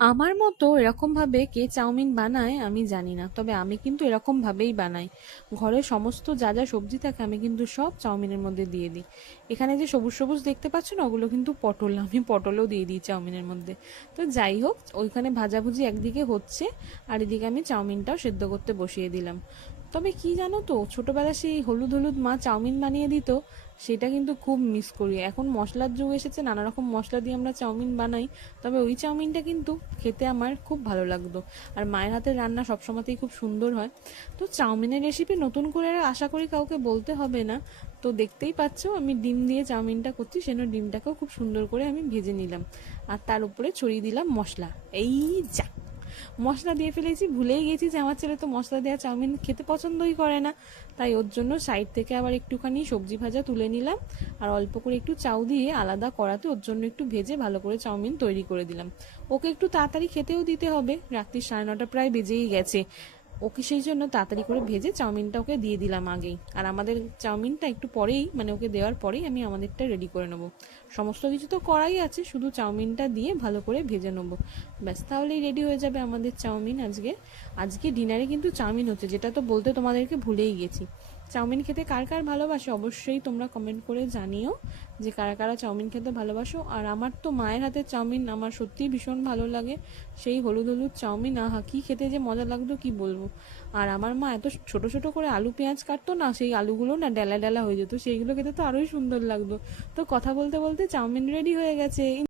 আমার মতো এরকমভাবে কে চাউমিন বানায় আমি জানি না, তবে আমি কিন্তু এরকমভাবেই বানাই। ঘরে সমস্ত যা যা সবজি থাকে আমি কিন্তু সব চাউমিনের মধ্যে দিয়ে দিই। এখানে যে সবুজ সবুজ দেখতে পাচ্ছ না, ওগুলো কিন্তু পটল, আমি পটলও দিয়ে দিই চাউমিনের মধ্যে। তো যাই হোক, ওইখানে ভাজাভুজি একদিকে হচ্ছে, আর এদিকে আমি চাউমিনটাও সেদ্ধ করতে বসিয়ে দিলাম। তবে কি জানো তো, ছোটবেলায় সেই হলুদ হলুদ মা চাউমিন বানিয়ে দিত, সেটা কিন্তু খুব মিস করি। এখন মশলার যুগ এসেছে, নানা রকম মশলা দিয়ে আমরা চাউমিন বানাই, তবে ওই চাউমিনটা কিন্তু খেতে আমার খুব ভালো লাগতো। আর মায়ের হাতের রান্না সবসময়তেই খুব সুন্দর হয়। তো চাউমিনের রেসিপি নতুন করে আর আশা করি কাউকে বলতে হবে না। তো দেখতেই পাচ্ছ আমি ডিম দিয়ে চাউমিনটা করছি, সেজন্য ডিমটাকেও খুব সুন্দর করে আমি ভেজে নিলাম, আর তার উপরে ছড়িয়ে দিলাম মশলা। এই যা, মশলা দিয়ে ফেলেছি, ভুলেই গেছি যে আমার ছেলে তো মশলা দেওয়া চাউমিন খেতে পছন্দই করে না। তাই ওর জন্য সাইড থেকে আবার একটুখানি সবজি ভাজা তুলে নিলাম, আর অল্প করে একটু চাউ দিয়ে আলাদা কড়াতে ওর জন্য একটু ভেজে ভালো করে চাউমিন তৈরি করে দিলাম। ওকে একটু তাড়াতাড়ি খেতেও দিতে হবে, রাত্রি 9:30 প্রায় বেজেই গেছে। ওকে সেই জন্য তাড়াতাড়ি করে ভেজে চাউমিনটা ওকে দিয়ে দিলাম আগেই, আর আমাদের চাউমিনটা একটু পরেই, মানে ওকে দেওয়ার পরেই আমি আমাদেরটা রেডি করে নেবো। সমস্ত কিছু তো করাই আছে, শুধু চাউমিনটা দিয়ে ভালো করে ভেজে নেবো, ব্যাস তাহলেই রেডি হয়ে যাবে আমাদের চাউমিন। আজকে আজকে ডিনারে কিন্তু চাউমিন হচ্ছে, যেটা তো বলতে তোমাদেরকে ভুলেই গেছি। চাউমিন খেতে কার কার ভালোবাসে অবশ্যই তোমরা কমেন্ট করে জানিও, যে কারা কারা চাউমিন খেতে ভালোবাসো। আর আমার তো মায়ের হাতের চাউমিন আমার সত্যিই ভীষণ ভালো লাগে। সেই হলুদ হলুদ চাউমিন, আহা কি খেতে যে মজা লাগতো কি বলবো। আর আমার মা এত ছোট ছোট করে আলু পেঁয়াজ কাটতো না, সেই আলুগুলো না ডেলা ডেলা হয়ে যেত, সেইগুলো খেতে তো আরোই সুন্দর লাগতো। তো কথা বলতে বলতে চাউমিন রেডি হয়ে গেছে।